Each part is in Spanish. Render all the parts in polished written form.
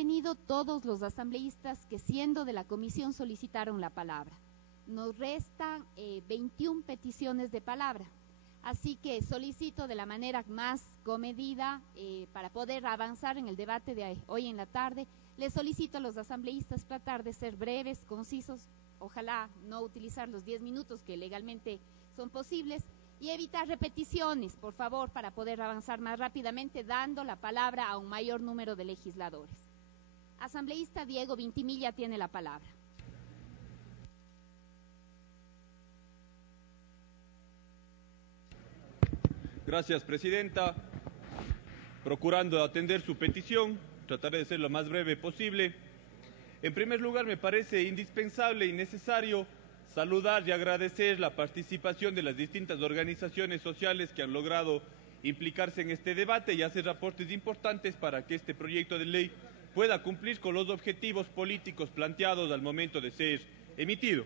intervenido todos los asambleístas que siendo de la comisión solicitaron la palabra. Nos restan 21 peticiones de palabra, así que solicito de la manera más comedida para poder avanzar en el debate de hoy en la tarde. Les solicito a los asambleístas tratar de ser breves, concisos, ojalá no utilizar los 10 minutos que legalmente son posibles y evitar repeticiones, por favor, para poder avanzar más rápidamente, dando la palabra a un mayor número de legisladores. Asambleísta Diego Vintimilla tiene la palabra. Gracias, presidenta. Procurando atender su petición, trataré de ser lo más breve posible. En primer lugar, me parece indispensable y necesario saludar y agradecer la participación de las distintas organizaciones sociales que han logrado implicarse en este debate y hacer aportes importantes para que este proyecto de ley pueda cumplir con los objetivos políticos planteados al momento de ser emitido.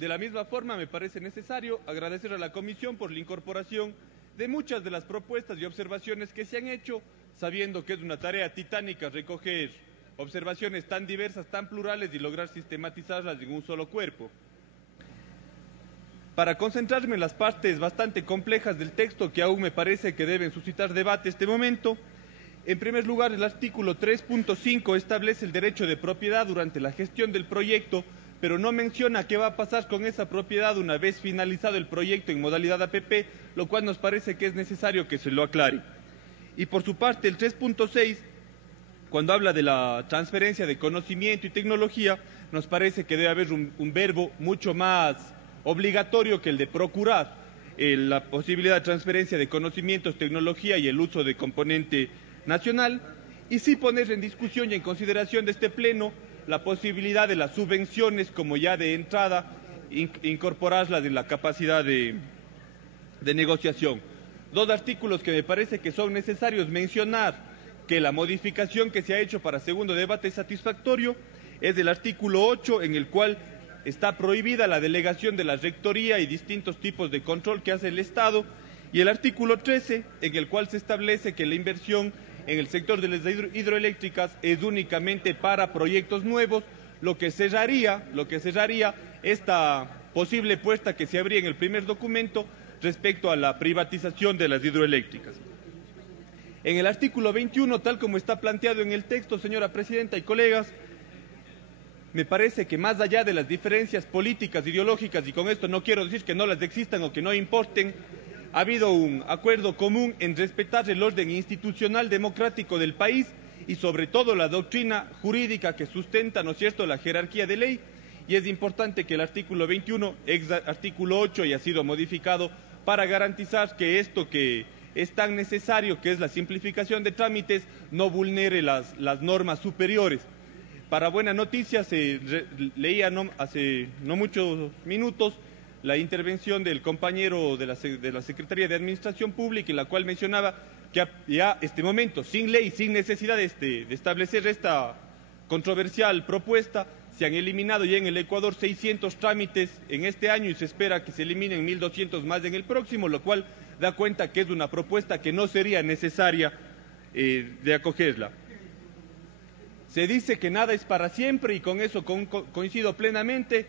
De la misma forma, me parece necesario agradecer a la Comisión por la incorporación de muchas de las propuestas y observaciones que se han hecho, sabiendo que es una tarea titánica recoger observaciones tan diversas, tan plurales y lograr sistematizarlas en un solo cuerpo. Para concentrarme en las partes bastante complejas del texto que aún me parece que deben suscitar debate este momento, en primer lugar, el artículo 3.5 establece el derecho de propiedad durante la gestión del proyecto, pero no menciona qué va a pasar con esa propiedad una vez finalizado el proyecto en modalidad APP, lo cual nos parece que es necesario que se lo aclare. Y por su parte, el 3.6, cuando habla de la transferencia de conocimiento y tecnología, nos parece que debe haber un verbo mucho más obligatorio que el de procurar la posibilidad de transferencia de conocimientos, tecnología y el uso de componente nacional, y sí poner en discusión y en consideración de este pleno la posibilidad de las subvenciones como ya de entrada, incorporarlas en la capacidad de negociación. Dos artículos que me parece que son necesarios mencionar, que la modificación que se ha hecho para segundo debate satisfactorio es el artículo 8, en el cual está prohibida la delegación de la rectoría y distintos tipos de control que hace el Estado, y el artículo 13, en el cual se establece que la inversión en el sector de las hidroeléctricas es únicamente para proyectos nuevos, lo que cerraría esta posible puerta que se abría en el primer documento respecto a la privatización de las hidroeléctricas. En el artículo 21, tal como está planteado en el texto, señora presidenta y colegas, me parece que más allá de las diferencias políticas, ideológicas, y con esto no quiero decir que no las existan o que no importen, ha habido un acuerdo común en respetar el orden institucional democrático del país y sobre todo la doctrina jurídica que sustenta, ¿no es cierto?, la jerarquía de ley, y es importante que el artículo 21, ex artículo 8, haya sido modificado para garantizar que esto que es tan necesario, que es la simplificación de trámites, no vulnere las normas superiores. Para buena noticia, leía hace no muchos minutos la intervención del compañero de la Secretaría de Administración Pública, en la cual mencionaba que ya este momento, sin ley, sin necesidad de establecer esta controversial propuesta, se han eliminado ya en el Ecuador 600 trámites en este año y se espera que se eliminen 1.200 más en el próximo, lo cual da cuenta que es una propuesta que no sería necesaria de acogerla. Se dice que nada es para siempre y con eso coincido plenamente.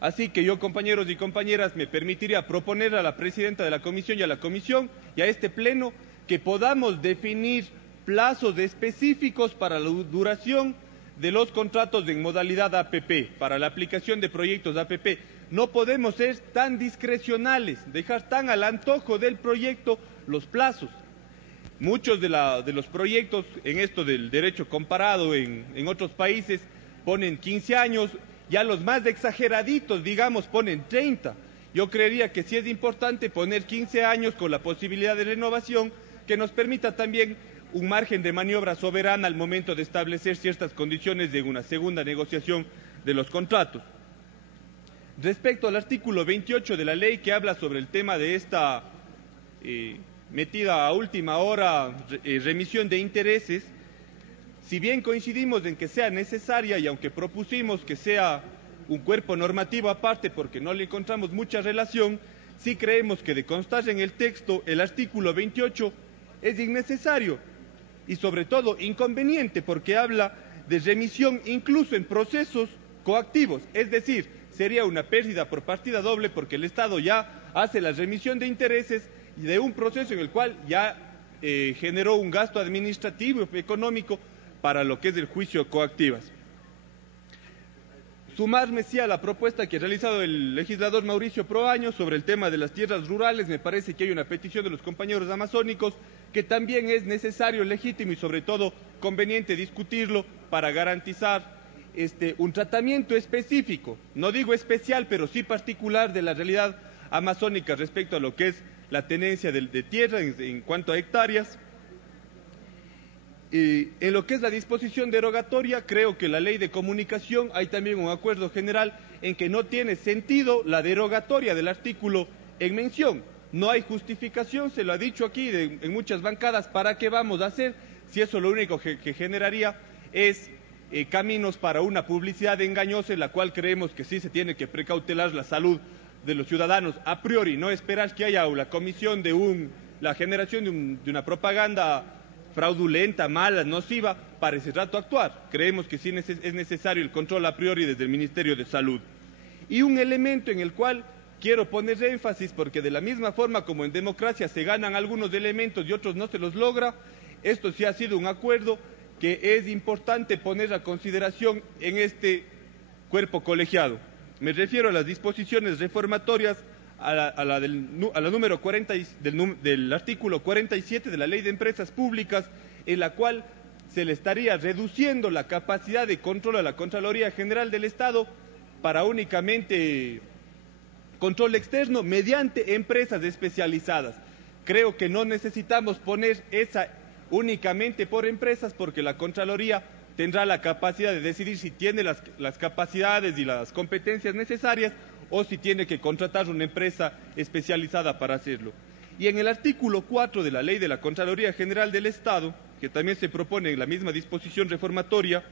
Así que yo, compañeros y compañeras, me permitiría proponer a la presidenta de la comisión y a la comisión y a este pleno que podamos definir plazos específicos para la duración de los contratos en modalidad APP, para la aplicación de proyectos APP. No podemos ser tan discrecionales, dejar tan al antojo del proyecto los plazos. Muchos de los proyectos en esto del derecho comparado en otros países ponen 15 años, ya los más exageraditos, digamos, ponen 30. Yo creería que sí es importante poner 15 años con la posibilidad de renovación que nos permita también un margen de maniobra soberana al momento de establecer ciertas condiciones de una segunda negociación de los contratos. Respecto al artículo 28 de la ley que habla sobre el tema de esta metida a última hora remisión de intereses, si bien coincidimos en que sea necesaria y aunque propusimos que sea un cuerpo normativo aparte porque no le encontramos mucha relación, sí creemos que de constar en el texto el artículo 28 es innecesario y sobre todo inconveniente porque habla de remisión incluso en procesos coactivos, es decir, sería una pérdida por partida doble porque el Estado ya hace la remisión de intereses de un proceso en el cual ya generó un gasto administrativo y económico para lo que es el juicio coactivas. Sumarme sí a la propuesta que ha realizado el legislador Mauricio Proaño sobre el tema de las tierras rurales. Me parece que hay una petición de los compañeros amazónicos que también es necesario, legítimo y sobre todo conveniente discutirlo para garantizar un tratamiento específico, no digo especial, pero sí particular de la realidad amazónica respecto a lo que es la tenencia de tierra en cuanto a hectáreas. En lo que es la disposición derogatoria, creo que la ley de comunicación, hay también un acuerdo general en que no tiene sentido la derogatoria del artículo en mención. No hay justificación, se lo ha dicho aquí en muchas bancadas, ¿para qué vamos a hacer? Si eso lo único que generaría es caminos para una publicidad engañosa en la cual creemos que sí se tiene que precautelar la salud de los ciudadanos a priori, no esperar que haya la comisión la generación de una propaganda fraudulenta, mala, nociva, para ese rato actuar. Creemos que sí es necesario el control a priori desde el Ministerio de Salud. Y un elemento en el cual quiero poner énfasis, porque de la misma forma como en democracia se ganan algunos elementos y otros no se los logra, esto sí ha sido un acuerdo que es importante poner a consideración en este cuerpo colegiado. Me refiero a las disposiciones reformatorias a la número 40 del artículo 47 de la Ley de Empresas Públicas, en la cual se le estaría reduciendo la capacidad de control a la Contraloría General del Estado para únicamente control externo mediante empresas especializadas. Creo que no necesitamos poner esa únicamente por empresas, porque la Contraloría tendrá la capacidad de decidir si tiene las capacidades y las competencias necesarias o si tiene que contratar una empresa especializada para hacerlo. Y en el artículo 4 de la Ley de la Contraloría General del Estado, que también se propone en la misma disposición reformatoria,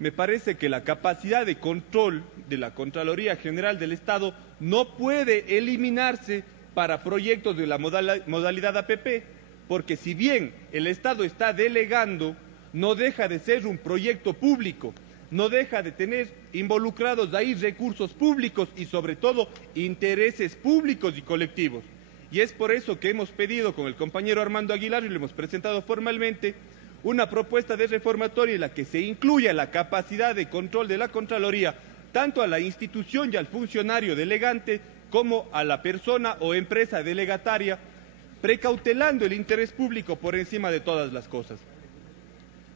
me parece que la capacidad de control de la Contraloría General del Estado no puede eliminarse para proyectos de la modalidad APP, porque si bien el Estado está delegando, no deja de ser un proyecto público, no deja de tener involucrados ahí recursos públicos y sobre todo intereses públicos y colectivos. Y es por eso que hemos pedido con el compañero Armando Aguilar, y lo hemos presentado formalmente, una propuesta de reformatoria en la que se incluya la capacidad de control de la Contraloría, tanto a la institución y al funcionario delegante, como a la persona o empresa delegataria, precautelando el interés público por encima de todas las cosas.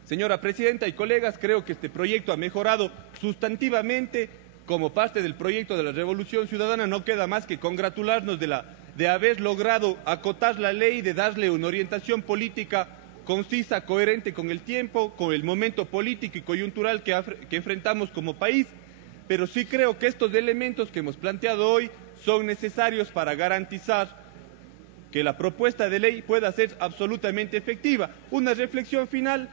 Señora Presidenta y colegas, creo que este proyecto ha mejorado sustantivamente como parte del proyecto de la Revolución Ciudadana. No queda más que congratularnos de haber logrado acotar la ley, de darle una orientación política concisa, coherente con el tiempo, con el momento político y coyuntural que enfrentamos como país, pero sí creo que estos elementos que hemos planteado hoy son necesarios para garantizar que la propuesta de ley pueda ser absolutamente efectiva. Una reflexión final: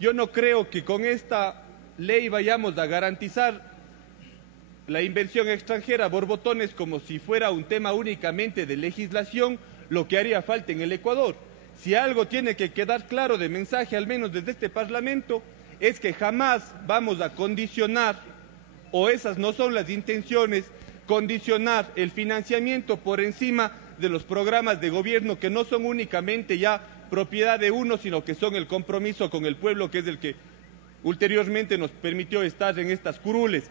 yo no creo que con esta ley vayamos a garantizar la inversión extranjera a borbotones como si fuera un tema únicamente de legislación, lo que haría falta en el Ecuador. Si algo tiene que quedar claro de mensaje, al menos desde este Parlamento, es que jamás vamos a condicionar, o esas no son las intenciones, condicionar el financiamiento por encima de los programas de gobierno que no son únicamente ya propiedad de uno, sino que son el compromiso con el pueblo, que es el que ulteriormente nos permitió estar en estas curules.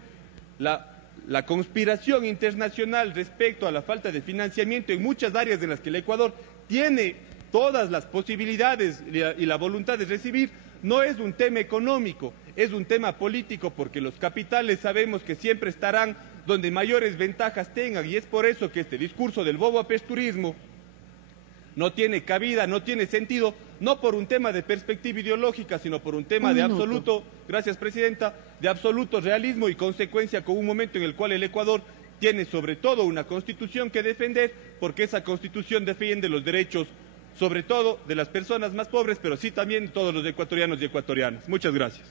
La conspiración internacional respecto a la falta de financiamiento en muchas áreas en las que el Ecuador tiene todas las posibilidades y la voluntad de recibir, no es un tema económico, es un tema político, porque los capitales sabemos que siempre estarán donde mayores ventajas tengan, y es por eso que este discurso del bobo apesturismo no tiene cabida, no tiene sentido, no por un tema de perspectiva ideológica, sino por un tema de absoluto, gracias Presidenta, de absoluto realismo y consecuencia con un momento en el cual el Ecuador tiene sobre todo una constitución que defender, porque esa constitución defiende los derechos sobre todo de las personas más pobres, pero sí también de todos los ecuatorianos y ecuatorianas. Muchas gracias.